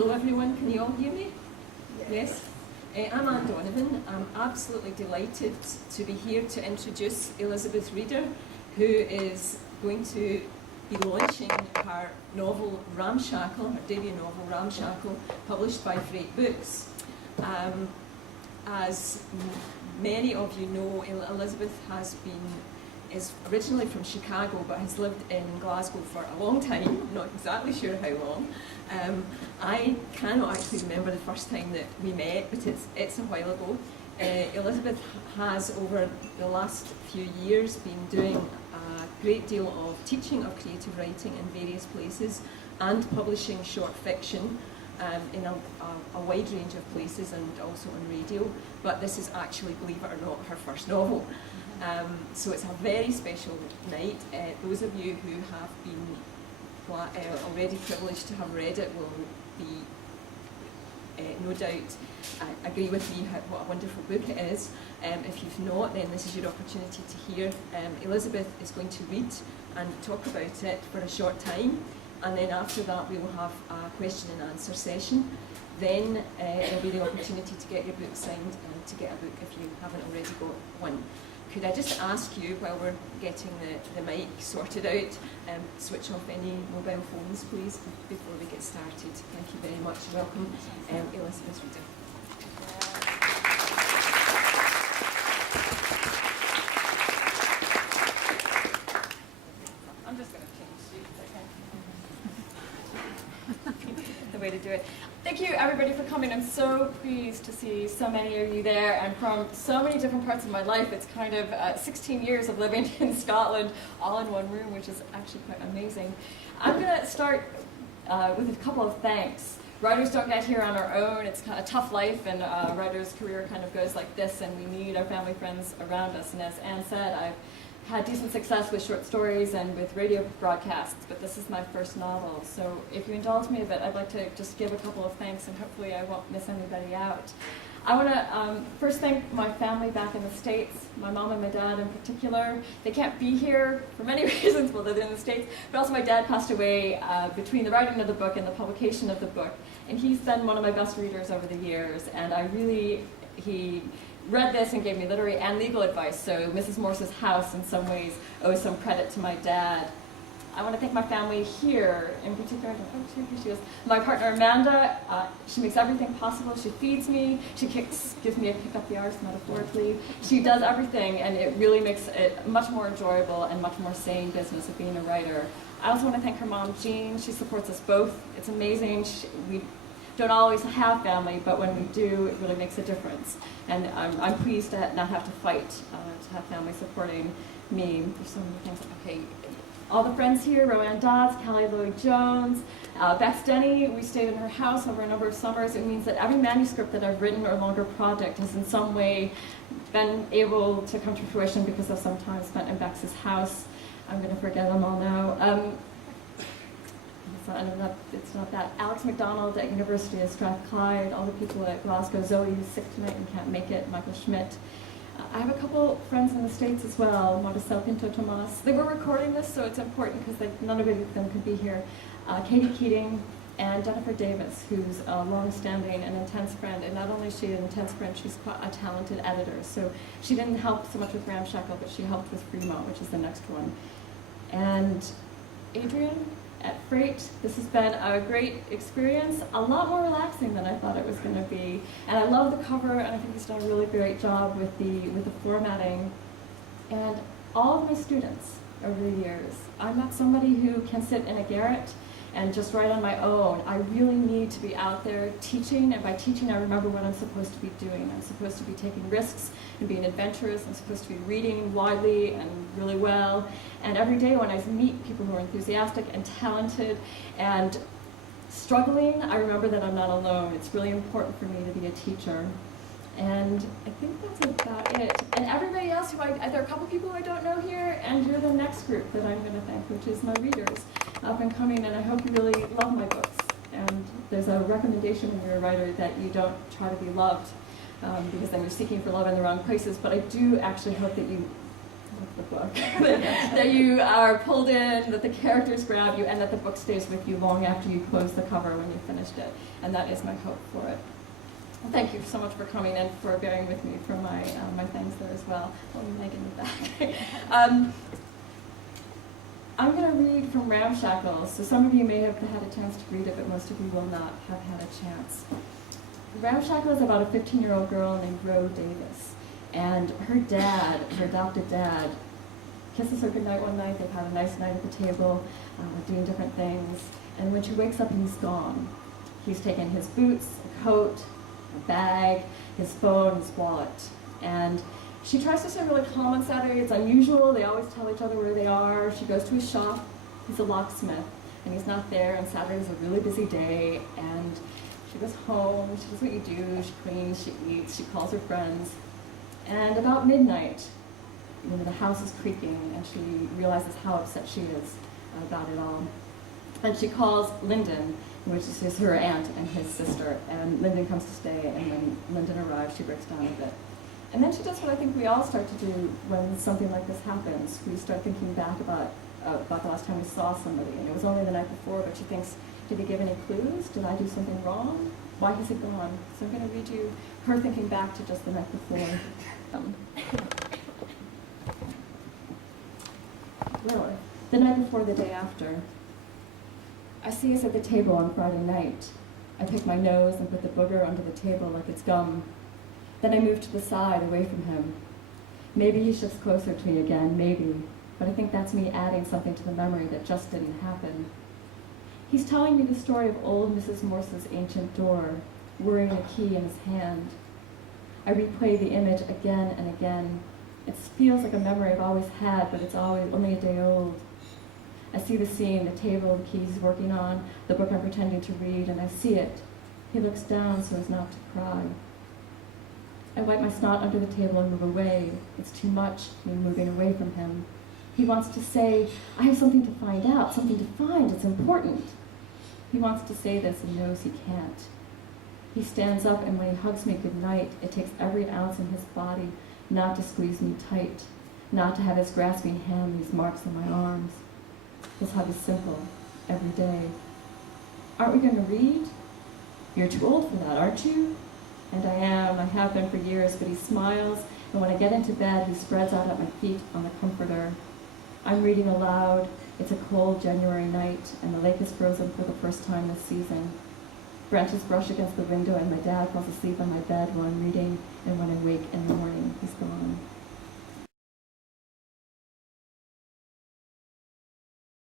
Hello everyone, can you all hear me? Yes? I'm Anne Donovan. I'm absolutely delighted to be here to introduce Elizabeth Reader, who is going to be launching her novel Ramshackle, her debut novel Ramshackle, published by Freight Books. As many of you know, Elizabeth is originally from Chicago, but has lived in Glasgow for a long time, not exactly sure how long. I cannot actually remember the first time that we met, but it's a while ago. Elizabeth has, over the last few years, been doing a great deal of teaching of creative writing in various places and publishing short fiction in a wide range of places and also on radio. But this is actually, believe it or not, her first novel. So it's a very special night. Those of you who have been already privileged to have read it will be, no doubt, agree with me what a wonderful book it is. If you've not, then this is your opportunity to hear. Elizabeth is going to read and talk about it for a short time, and then after that we will have a question and answer session. Then there'll be the opportunity to get your book signed and to get a book if you haven't already got one. Could I just ask you, while we're getting the mic sorted out, switch off any mobile phones, please, before we get started. Thank you very much. Welcome, Elizabeth Reader. I'm just going to change seats, okay? The way to do it. Thank you, everybody, for coming. I'm so pleased to see so many of you there, and from so many different parts of my life. It's kind of 16 years of living in Scotland, all in one room, which is actually quite amazing. I'm going to start with a couple of thanks. Writers don't get here on our own. It's kind of a tough life, and a writer's career kind of goes like this, and we need our family, friends around us. And as Anne said, I've had decent success with short stories and with radio broadcasts, but this is my first novel. So if you indulge me a bit, I'd like to just give a couple of thanks, and hopefully I won't miss anybody out. I want to first thank my family back in the States, my mom and my dad in particular. They can't be here for many reasons while they're in the States, but also my dad passed away between the writing of the book and the publication of the book, and he's been one of my best readers over the years, and he read this and gave me literary and legal advice, so Mrs. Morse's house in some ways owes some credit to my dad. I want to thank my family here, in particular, here she is, my partner Amanda. She makes everything possible. She feeds me, she gives me a kick up the arse, metaphorically. She does everything, and it really makes it much more enjoyable and much more sane business of being a writer. I also want to thank her mom, Jean. She supports us both. It's amazing. We don't always have family, but when we do, it really makes a difference. And I'm pleased to not have to fight to have family supporting me. There's so many things. Okay, all the friends here: Roanne Dodds, Callie Lloyd-Jones, Beth Denny. We stayed in her house over a number of summers. It means that every manuscript that I've written or longer project has in some way been able to come to fruition because of some time spent in Bex's house. I'm going to forget them all now. It's not that. Alex MacDonald at University of Strathclyde, all the people at Glasgow, Zoe who's sick tonight and can't make it, Michael Schmidt. I have a couple friends in the States as well, Maricel Pinto Tomas. They were recording this, so it's important because none of them could be here. Katie Keating and Jennifer Davis, who's a long-standing and intense friend, and not only is she an intense friend, she's quite a talented editor. So she didn't help so much with Ramshackle, but she helped with Fremont, which is the next one. And Adrian at Freight, this has been a great experience, a lot more relaxing than I thought it was going to be. And I love the cover, and I think he's done a really great job with the formatting. And all of my students over the years, I'm not somebody who can sit in a garret and just write on my own. I really need to be out there teaching, and by teaching I remember what I'm supposed to be doing. I'm supposed to be taking risks and being adventurous. I'm supposed to be reading widely and really well. And every day when I meet people who are enthusiastic and talented and struggling, I remember that I'm not alone. It's really important for me to be a teacher. And I think that's about it. And everybody else there are a couple people I don't know here, and you're the next group that I'm going to thank, which is my readers up and coming, and I hope you really love my books. And there's a recommendation when you're a writer that you don't try to be loved, because then you're seeking for love in the wrong places, but I do actually hope that you of the book. That you are pulled in, that the characters grab you, and that the book stays with you long after you close the cover when you finished it. And that is my hope for it. Well, thank you so much for coming and for bearing with me for my my thanks there as well. Oh, Megan in the back. I'm going to read from Ramshackle. So some of you may have had a chance to read it, but most of you will not have had a chance. Ramshackle is about a 15-year-old girl named Rose Davis. And her dad, her adopted dad, kisses her goodnight one night. They've had a nice night at the table, doing different things. And when she wakes up, he's gone. He's taken his boots, a coat, a bag, his phone, his wallet. And she tries to stay really calm on Saturday. It's unusual. They always tell each other where they are. She goes to his shop. He's a locksmith, and he's not there. And Saturday's a really busy day. And she goes home. She does what you do. She cleans. She eats. She calls her friends. And about midnight, the house is creaking, and she realizes how upset she is about it all. And she calls Lyndon, which is her aunt and his sister. And Lyndon comes to stay. And when Lyndon arrives, she breaks down a bit. And then she does what I think we all start to do when something like this happens. We start thinking back about the last time we saw somebody. And it was only the night before, but she thinks, did he give any clues? Did I do something wrong? Why has he gone? So I'm going to read you her thinking back to just the night before. Well, the night before, the day after. I see us at the table on Friday night. I pick my nose and put the booger under the table like it's gum. Then I move to the side, away from him. Maybe he shifts closer to me again, maybe, but I think that's me adding something to the memory that just didn't happen. He's telling me the story of old Mrs. Morse's ancient door, whirring a key in his hand. I replay the image again and again. It feels like a memory I've always had, but it's always only a day old. I see the scene, the table, the key he's working on, the book I'm pretending to read, and I see it. He looks down so as not to cry. I wipe my snot under the table and move away. It's too much, me moving away from him. He wants to say, I have something to find out, something to find, it's important. He wants to say this and knows he can't. He stands up, and when he hugs me goodnight, it takes every ounce in his body not to squeeze me tight, not to have his grasping hand leave marks on my arms. His hug is simple, every day. Aren't we going to read? You're too old for that, aren't you? And I am. I have been for years, but he smiles, and when I get into bed, he spreads out at my feet on the comforter. I'm reading aloud. It's a cold January night, and the lake is frozen for the first time this season. Branches brush against the window, and my dad falls asleep on my bed while I'm reading, and when I wake in the morning, he's gone.